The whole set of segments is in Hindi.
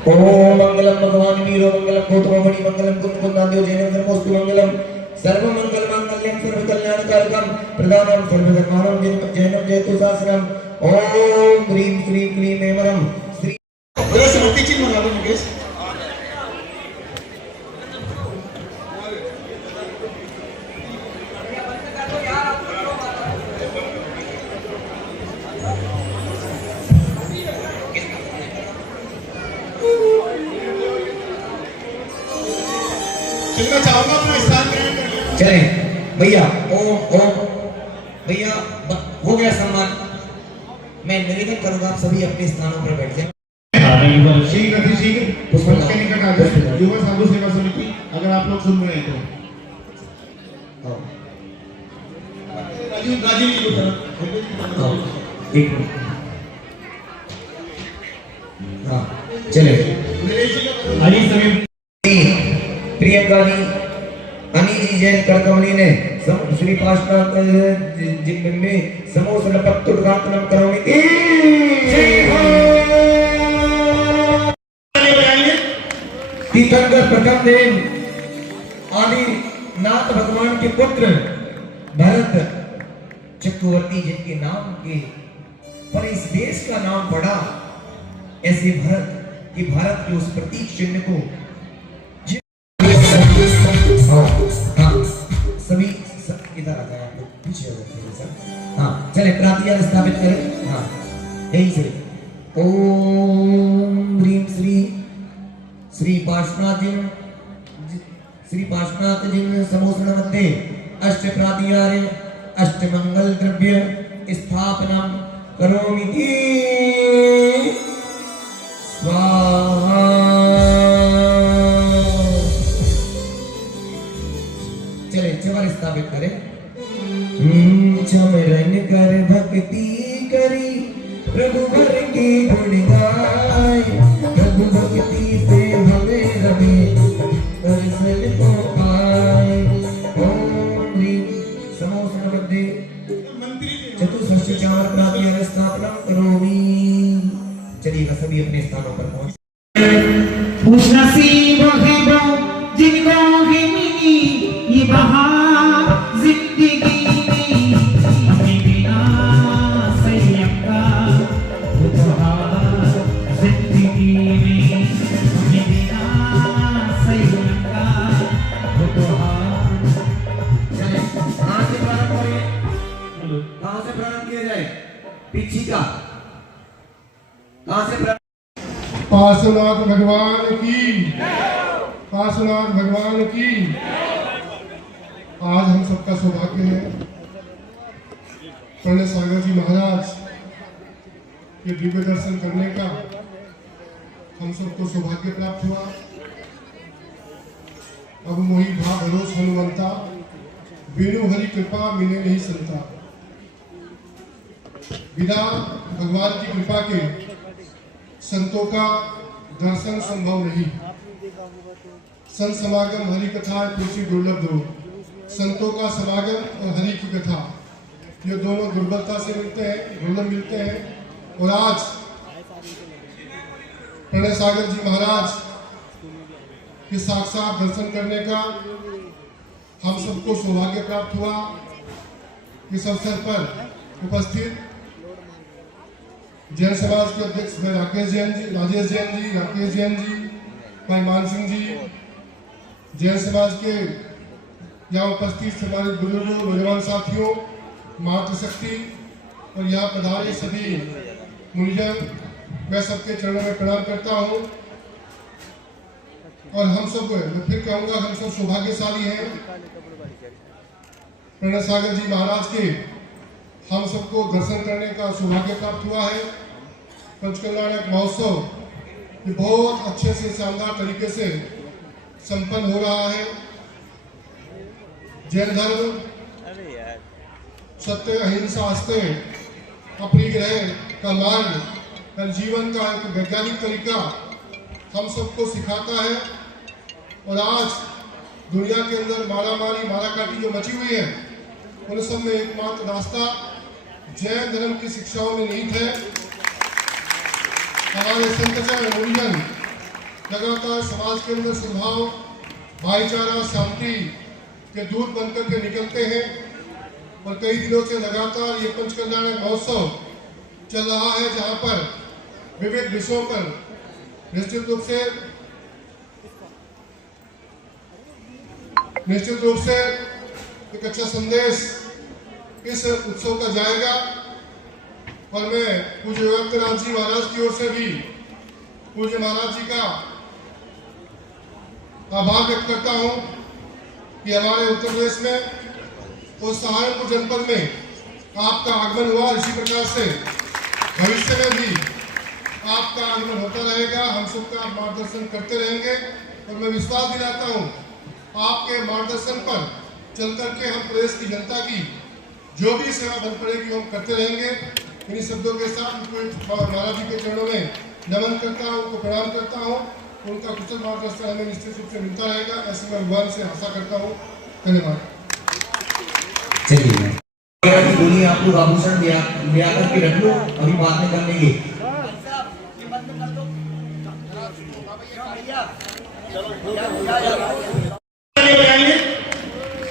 ओम मंगलम भगवान वीरो मंगलम गौतममणि मंगलम कुंदकुंदादेव जैनेन्द्र मोस्तु मंगलम सर्व मंगल मांगल्यम सर्व कल्याणकारकम प्रदानम सर्वधर्माणम जैनम जयतु शासनम ओम ह्रीं श्रीं क्लीं ऐं श्री जरा समर्पित चिन्ह मंगा दो मुकेश। मैं चाहूंगा अपना स्थान ग्रहण कर ले। चले भैया ओम ओम भैया हो गया सम्मान। मैं निवेदन करूंगा आप सभी अपने स्थानों पर बैठ जाएं। शीघ्र अति शीघ्र पुष्पों के निकट आ जाए। युवा साधु सेवा समिति अगर आप लोग सुन रहे हैं तो राजीव जी को तरफ एक मिनट। हाँ चले प्रियंका जी अनिल जी जैन करकमली ने श्री पार्श्वनाथ में समोस लपट उद्घाटन करोगे तीर्थंकर प्रथम देव आदि नाथ भगवान के पुत्र भरत चक्रवर्ती जिनके नाम के पर इस देश का नाम पड़ा, ऐसे भरत कि भारत के उस प्रतीक चिन्ह को सभी इधर आ जाए, आप लोग पीछे हो जाए सर। हाँ चले प्रातिहार स्थापित करें। हाँ यही से ओम ह्रीं श्री पार्श्वनाथ जिन समोसन मध्ये अष्ट प्रातिहार अष्ट मंगल द्रव्य स्थापना करोमि स्वाहा। चले चवर स्थापित करें। चमरन कर भक्ति करी प्रभु भर के गुण गाए, प्रभु भक्ति से हमें रवे दर्शन को पाए। ओम ह्रीं समोसन मध्ये चतुष्षष्टि चामर प्रातिहार स्थापना करोमि। चलिएगा सभी अपने स्थानों पर पहुंच। खुश नसीब है वो जिनको है मिली ये बहार जिंदगी में, हमें बिना संयम का उपहार जिंदगी में, हमें बिना संयम का उपहार। चले कहाँ से प्रारंभ करें, कहाँ से प्रारंभ किया जाए? पीछी का कहाँ से प्रारंभ? पार्श्वनाथ भगवान की, पार्श्वनाथ भगवान की। आज हम सबका सौभाग्य है प्रणय सागर जी महाराज के दिव्य दर्शन करने का हम सबको सौभाग्य प्राप्त हुआ। अब मोहि भा भरोस हनुमंता, बिनु हरि कृपा मिले नहीं संता। बिना भगवान की कृपा के संतों का दर्शन संभव नहीं। संत समागम हरि कथा तुलसी दुर्लभ दो, संतों का समागम और हरि की कथा ये दोनों दुर्लभता से मिलते हैं, दुर्लभ मिलते हैं। और आज प्रणय सागर जी महाराज के साक्षात दर्शन करने का हम सबको सौभाग्य प्राप्त हुआ। इस अवसर पर उपस्थित जैन समाज के अध्यक्ष भाई राजेश जैन जी, भाई मान सिंह जी, जैन समाज के यहाँ उपस्थित हमारे बुजुर्गों, नौजवान साथियों, मातृशक्ति और यहाँ पधारे सभी मुनिजन, मैं सबके चरणों में प्रणाम करता हूँ। और हम सब, मैं फिर कहूँगा, हम सब सौभाग्यशाली हैं। प्रणय सागर जी महाराज के हम सबको दर्शन करने का सौभाग्य प्राप्त हुआ है। पंचकल्याणक महोत्सव ये बहुत अच्छे से, शानदार तरीके से संपन्न हो रहा है। जैन धर्म सत्य अहिंसा अस्त्य अपरिग्रह का मार्ग और जीवन का एक वैज्ञानिक तरीका हम सबको सिखाता है। और आज दुनिया के अंदर मारामारी, माराकाटी जो मची हुई है, उन सब में एकमात्र रास्ता जैन धर्म की शिक्षाओं में निहित है। हमारे संतजन मुनिजन लगातार समाज के अंदर सद्भाव, भाईचारा, शांति के दूत बनकर के निकलते हैं। और कई दिनों से लगातार ये पंचकल्याणक महोत्सव चल रहा है, जहां पर विविध विषयों पर निश्चित रूप से एक अच्छा संदेश इस उत्सव का जाएगा। और मैं पूज्य योगानंद जी महाराज की ओर से भी पूज्य महाराज जी का आभार व्यक्त करता हूं कि हमारे उत्तर प्रदेश में और सहारनपुर जनपद में आपका आगमन हुआ। इसी प्रकार से भविष्य में भी आपका आगमन होता रहेगा, हम सबका मार्गदर्शन करते रहेंगे। और मैं विश्वास दिलाता हूं आपके मार्गदर्शन पर चल करके हम प्रदेश की जनता की जो भी सेवा बन पड़ेगी हम करते रहेंगे। इन्हीं शब्दों के साथ महाराज जी के चरणों में नमन करता हूं, उनको प्रणाम करता हूं। उनका कुशल मार्गदर्शन हमें निश्चित रूप से मिलता रहेगा, ऐसे मैं भगवान से आशा करता हूं। धन्यवाद। चलिए बोलिए, आप लोग आभूषण ले आकर के रख लो, अभी बाद में कर लेंगे।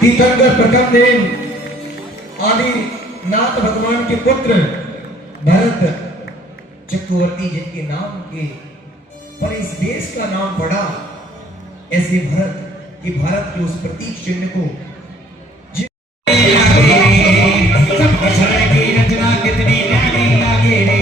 तीर्थंकर प्रथम देव आदि नाथ भगवान के पुत्र भरत चक्रवर्ती, जिनके नाम के पर इस देश का नाम पड़ा, ऐसे भरत कि भारत के उस प्रतीक चिन्ह को रचना कितनी प्यारी लागे रे।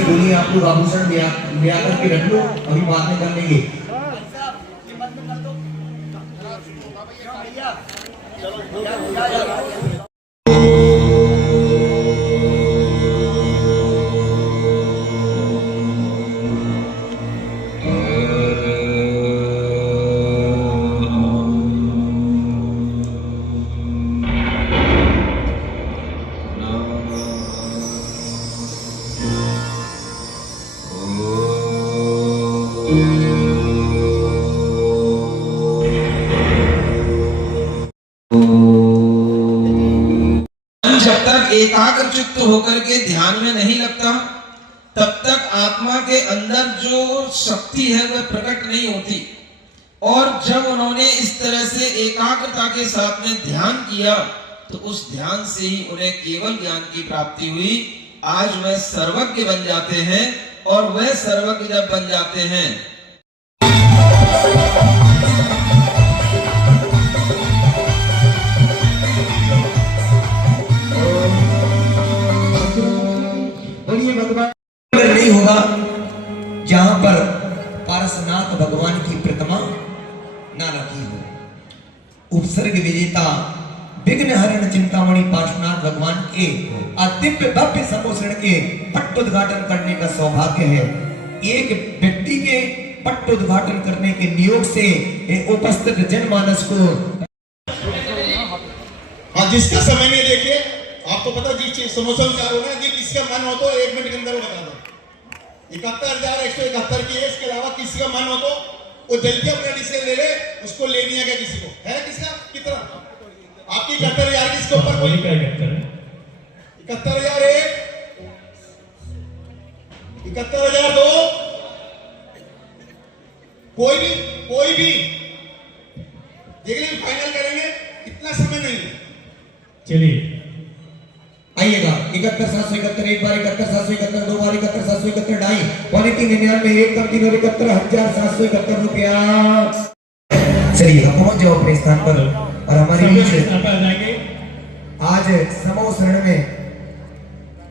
बोलिए, आप लोग आभूषण ले आकर के रख लो, अभी बाद में कर लेंगे। जब तक एकाग्र चित्त होकर के ध्यान में नहीं लगता, तब तक आत्मा के अंदर जो शक्ति है वह प्रकट नहीं होती। और जब उन्होंने इस तरह से एकाग्रता के साथ में ध्यान किया, तो उस ध्यान से ही उन्हें केवल ज्ञान की प्राप्ति हुई। आज वह सर्वज्ञ बन जाते हैं, और वह सर्वज्ञ जब बन जाते हैं नहीं होगा जहां पर पारसनाथ भगवान की प्रतिमा ना रखी हो। उपसर्ग विजेता विघ्न हरण चिंतामणि पार्श्वनाथ भगवान के दिव्य भव्य समोसरण के पट्ट उद्घाटन करने का सौभाग्य है। एक व्यक्ति के पट्ट उद्घाटन करने के नियोग से उपस्थित जनमानस को जिसका समय नहीं देखिए, आपको पता जिस चीज समोसा विचार होना है, किसका मन हो तो 1 मिनट के अंदर वो बता दो। 71,171 की है, इसके अलावा किसी का मन हो तो वो जल्दी अपना डिसीजन ले ले, उसको ले नहीं आएगा किसी को। है किसका कितना? आपकी 71,000 किसके ऊपर? कोई 71,001, 71,002, कोई भी देखिए, फाइनल करेंगे, इतना समय नहीं। चलिए आइएगा। 71,771, एक बार 71,771, दो बार 71,771, ढाई, क्वालिटी 99, एक कम 371,771 रुपया। चलिए हम पहुंच जाओ अपने स्थान पर। और हमारे सभी बीच अपने स्थान पर आ जाएंगे। आज समूह शरण में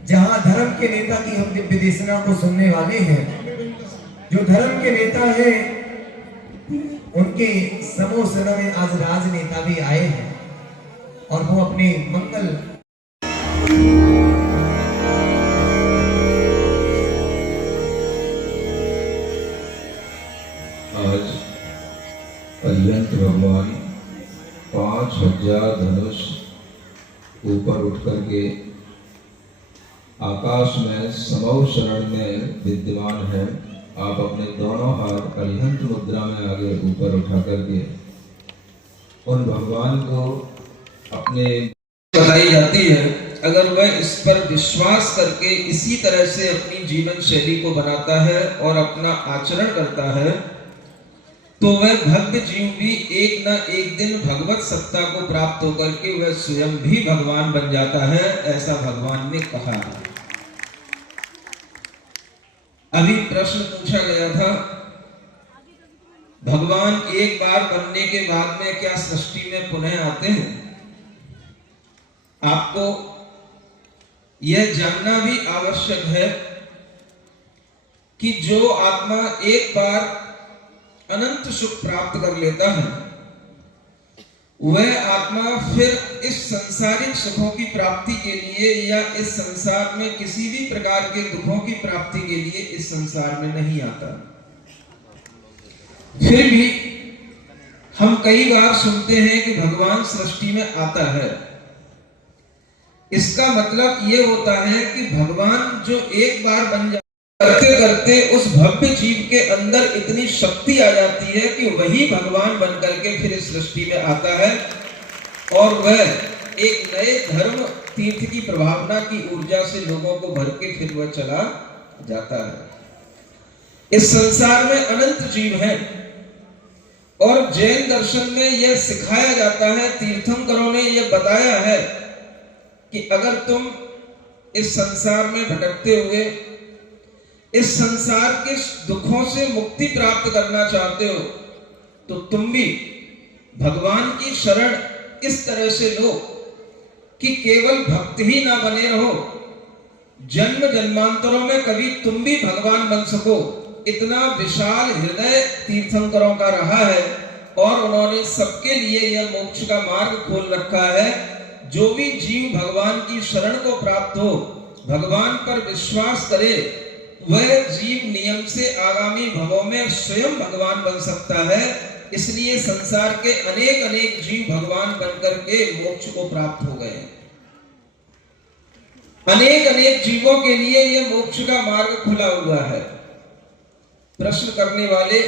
जहां धर्म के नेता की हम दिव्य देशना को सुनने वाले हैं, जो धर्म के नेता हैं उनके समूह शरण में आज राजनेता भी आए हैं और वो अपने मंगल आज अरिहंत भगवान 5000 धनुष ऊपर उठ करके आकाश में समूह शरण में विद्यमान है। आप अपने दोनों हाथ अरिहंत मुद्रा में आगे ऊपर उठा करके उन भगवान को अपने बताई जाती है। अगर वह इस पर विश्वास करके इसी तरह से अपनी जीवन शैली को बनाता है और अपना आचरण करता है, तो वह भक्त जीव भी एक न एक दिन भगवत सत्ता को प्राप्त होकर के वह स्वयं भी भगवान बन जाता है, ऐसा भगवान ने कहा है। अभी प्रश्न पूछा गया था, भगवान एक बार बनने के बाद में क्या सृष्टि में पुनः आते हैं? आपको यह जानना भी आवश्यक है कि जो आत्मा एक बार अनंत सुख प्राप्त कर लेता है, वह आत्मा फिर इस सांसारिक सुखों की प्राप्ति के लिए या इस संसार में किसी भी प्रकार के दुखों की प्राप्ति के लिए इस संसार में नहीं आता। फिर भी हम कई बार सुनते हैं कि भगवान सृष्टि में आता है। इसका मतलब यह होता है कि भगवान जो एक बार बन जाता करते करते उस भव्य जीव के अंदर इतनी शक्ति आ जाती है कि वही भगवान बन करके फिर इस सृष्टि में आता है और वह एक नए धर्म तीर्थ की प्रभावना की ऊर्जा से लोगों को भर के फिर वह चला जाता है। इस संसार में अनंत जीव हैं और जैन दर्शन में यह सिखाया जाता है, तीर्थंकरों ने यह बताया है कि अगर तुम इस संसार में भटकते हुए इस संसार के दुखों से मुक्ति प्राप्त करना चाहते हो, तो तुम भी भगवान की शरण इस तरह से लो कि केवल भक्त ही ना बने रहो, जन्म जन्मांतरों में कभी तुम भी भगवान बन सको। इतना विशाल हृदय तीर्थंकरों का रहा है और उन्होंने सबके लिए यह मोक्ष का मार्ग खोल रखा है। जो भी जीव भगवान की शरण को प्राप्त हो, भगवान पर विश्वास करे, वह जीव नियम से आगामी भवों में स्वयं भगवान बन सकता है। इसलिए संसार के अनेक अनेक जीव भगवान बनकर के मोक्ष को प्राप्त हो गए। अनेक अनेक जीवों के लिए यह मोक्ष का मार्ग खुला हुआ है। प्रश्न करने वाले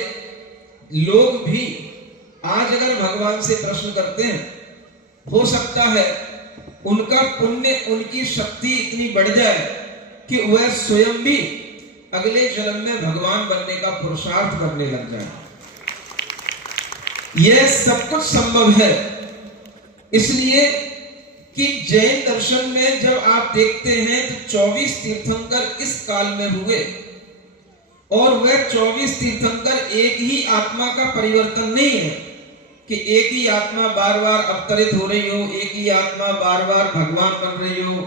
लोग भी आज अगर भगवान से प्रश्न करते हैं, हो सकता है उनका पुण्य, उनकी शक्ति इतनी बढ़ जाए कि वह स्वयं भी अगले जन्म में भगवान बनने का पुरुषार्थ करने लग जाए। यह सब कुछ संभव है, इसलिए कि जैन दर्शन में जब आप देखते हैं तो 24 तीर्थंकर इस काल में हुए और वह 24 तीर्थंकर एक ही आत्मा का परिवर्तन नहीं है कि एक ही आत्मा बार बार अवतरित हो रही हो, एक ही आत्मा बार बार भगवान बन रही हो।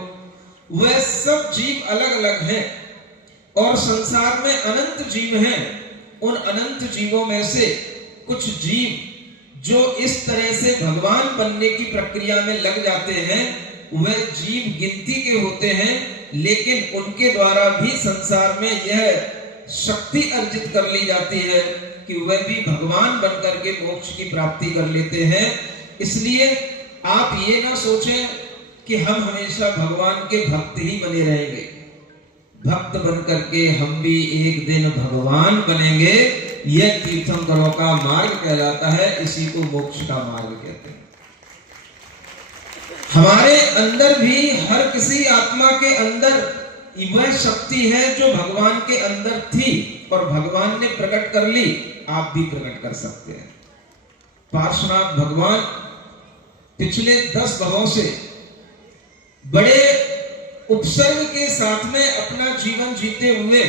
वह सब जीव अलग अलग हैं और संसार में अनंत जीव हैं। उन अनंत जीवों में से कुछ जीव जो इस तरह से भगवान बनने की प्रक्रिया में लग जाते हैं, वह जीव गिनती के होते हैं, लेकिन उनके द्वारा भी संसार में यह शक्ति अर्जित कर ली जाती है कि वह भी भगवान बनकर के मोक्ष की प्राप्ति कर लेते हैं। इसलिए आप ये ना सोचें कि हम हमेशा भगवान के भक्त ही बने रहेंगे। भक्त बनकर के हम भी एक दिन भगवान बनेंगे। यह तीर्थंकरों का मार्ग कहलाता है, इसी को मोक्ष का मार्ग कहते हैं। हमारे अंदर भी हर किसी आत्मा के अंदर वह शक्ति है जो भगवान के अंदर थी और भगवान ने प्रकट कर ली, आप भी प्रकट कर सकते हैं। पार्श्वनाथ भगवान पिछले 10 भवों से बड़े उपसर्ग के साथ में अपना जीवन जीते हुए